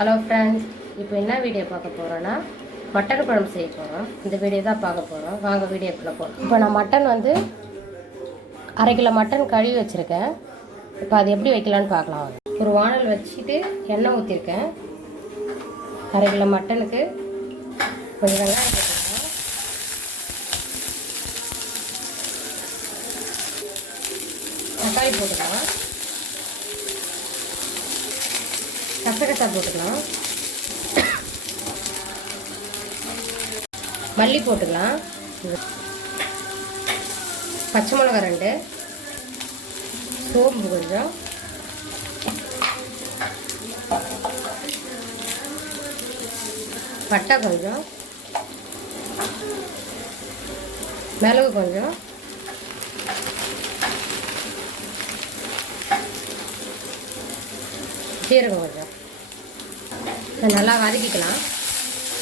Hello friends, இப்போ என்ன video பார்க்க போகிறோன்னா மட்டன் குழம்பு செய்ய போகிறோம். இந்த வீடியோ தான் பார்க்க போகிறோம். வாங்க வீடியோக்குள்ளே போகிறோம். இப்போ நான் மட்டன் வந்து 1/2 கிலோ மட்டன் கழுவி வச்சுருக்கேன். இப்போ அது எப்படி வைக்கலான்னு பார்க்கலாம். ஒரு வானல் வச்சுட்டு எண்ணெய் ஊற்றிருக்கேன். 1/2 கிலோ மட்டனுக்கு கொஞ்சம் வெங்காயம் போட்டுக்கலாம். தக்காளி போட்டுக்கலாம். கசகசா போட்டுக்கலாம். மல்லி போட்டுக்கலாம். பச்சை மிளகாய் 2, சோம்பு கொஞ்சம், பட்டை கொஞ்சம், மிளகு கொஞ்சம், சீரகம் கொஞ்சம். இதை நல்லா வதக்கிக்கலாம்.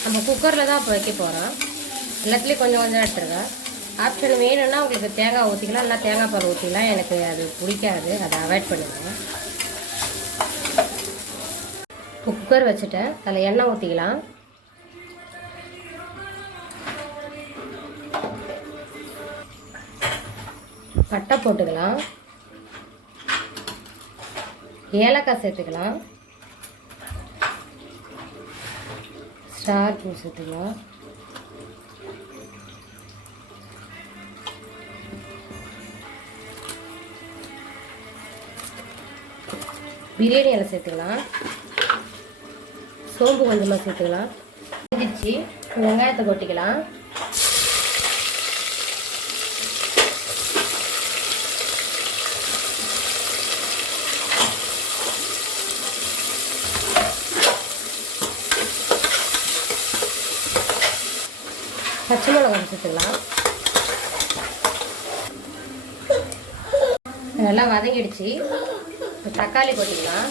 நம்ம குக்கரில் தான் இப்போ வைக்க போகிறோம். எல்லாத்துலேயும் கொஞ்சம் கொஞ்சம் எடுத்துருக்கேன். ஆப்ஷன் வேணும்னா உங்களுக்கு தேங்காய் ஊற்றிக்கலாம், இல்லை தேங்காய் பால் ஊற்றிக்கலாம். எனக்கு அது பிடிக்காது, அதை அவாய்ட் பண்ணிடுவேன். இப்போ குக்கர் வச்சுட்டேன். அதில் எண்ணெய் ஊற்றிக்கலாம். பட்டை போட்டுக்கலாம். ஏலக்காய் சேர்த்துக்கலாம். ஸ்டார் பூ சேர்த்துக்கலாம். பிரியாணி இலை சேர்த்துக்கலாம். சோம்பு கொஞ்சமாக சேர்த்துக்கலாம். செஞ்சிச்சு வெங்காயத்தை கொட்டிக்கலாம். பச்சை மிளகாய் சேர்த்துக்கலாம். நல்லா வதங்கிடுச்சு. தக்காளி கொட்டிக்கலாம்.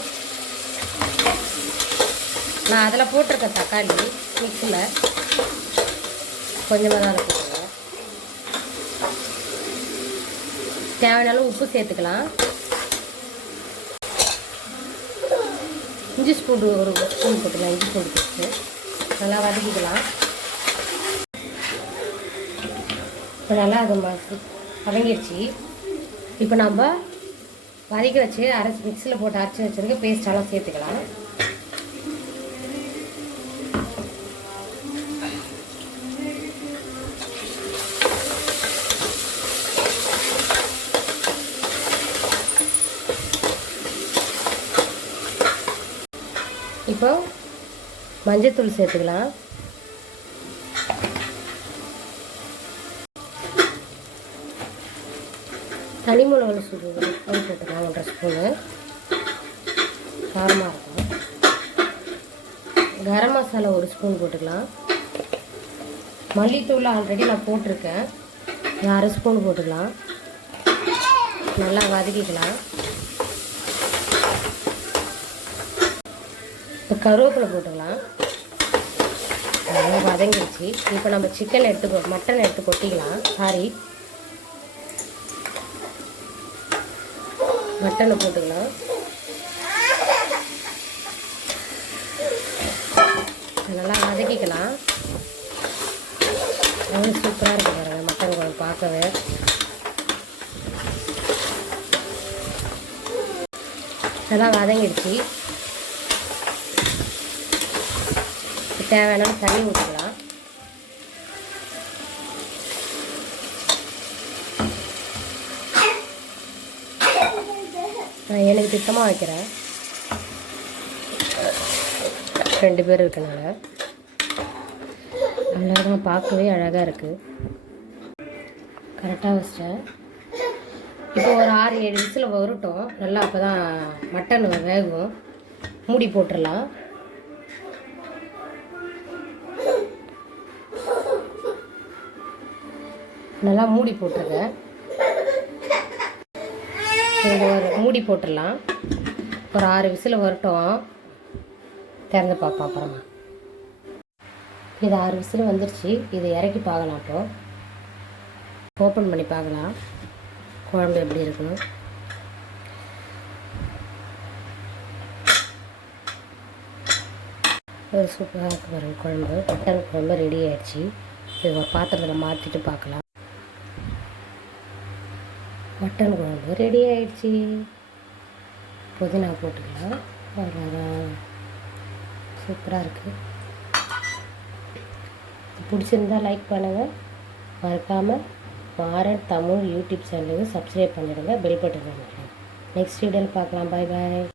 நான் அதில் போட்டிருக்கேன் தக்காளி மிக்ஸில் கொஞ்சமாக தான் போட்டுருக்கேன். தேவையான உப்பு சேர்த்துக்கலாம். இஞ்சி பூண்டு ஒரு ஸ்பூன் போட்டுக்கலாம். இஞ்சி பூண்டு போட்டு நல்லா வதக்கிக்கலாம். இப்போ நல்லா அது வதங்கிடுச்சு. இப்போ நம்ம வதக்கி வச்சு அரைச்சி மிக்ஸியில் போட்டு அரைச்சி வச்சுருக்க பேஸ்டெல்லாம் சேர்த்துக்கலாம். இப்போ மஞ்சத்தூள் சேர்த்துக்கலாம். தனி மிளகு சூடு போட்டுக்கலாம். 1.5 ஸ்பூனு காரமாக இருக்கும். கரம் மசாலா 1 ஸ்பூன் போட்டுக்கலாம். மல்லித்தூள் ஆல்ரெடி நான் போட்டிருக்கேன். 1/2 ஸ்பூன் போட்டுக்கலாம். நல்லா வதக்கிக்கலாம். இப்போ கருவேப்பிலை போட்டுக்கலாம். நல்லா வதங்கிடுச்சு. இப்போ நம்ம மட்டன் எடுத்து கொட்டிக்கலாம். மட்டனை போட்டுக்கலாம். நல்லா வதக்கிக்கலாம். ரொம்ப சூப்பராக இருக்கு பாருங்க மட்டன் குழம்பு பார்க்கவே. நல்லா வதங்கிடுச்சு. தேவையான தண்ணி ஊற்றிக்கலாம். நான் எனக்கு திட்டமாக வைக்கிறேன். 2 பேர் இருக்கனால அழகாக பார்க்கவே அழகாக இருக்குது. கரெக்டாக வச்சிட்டேன். இப்போ ஒரு 6-7 விசில் வரட்டும். நல்லா அப்போ தான் மட்டன் வேகும். மூடி போட்டுடலாம். நல்லா மூடி போட்டுருங்க. ஒரு மூடி போட்டுடலாம். ஒரு 6 விசில் வரட்டும். திறந்து பார்ப்போம் அப்புறமா. இது 6 விசில் வந்துடுச்சு. இதை இறக்கி பார்க்கலாம். இப்போ ஓப்பன் பண்ணி பார்க்கலாம் குழம்பு எப்படி இருக்குன்னு. ஒரு சூப்பராக இருக்கு பாருங்க குழம்பு. மட்டன் குழம்பு ரெடி ஆயிடுச்சு. இது ஒரு பாத்திரத்தில் மாற்றிட்டு பார்க்கலாம். மட்டன் குழம்பு ரெடி ஆயிடுச்சு. புதினா போட்டுக்கலாம். அவ்வளோதான். சூப்பராக இருக்குது. பிடிச்சிருந்தா லைக் பண்ணுங்கள். மறக்காமல் மாறன் தமிழ் யூடியூப் சேனலுக்கு சப்ஸ்கிரைப் பண்ணிடுங்க. பெல் பட்டன் பண்ணிடுங்க. நெக்ஸ்ட் வீடியோவில் பார்க்கலாம். பாய் பாய்.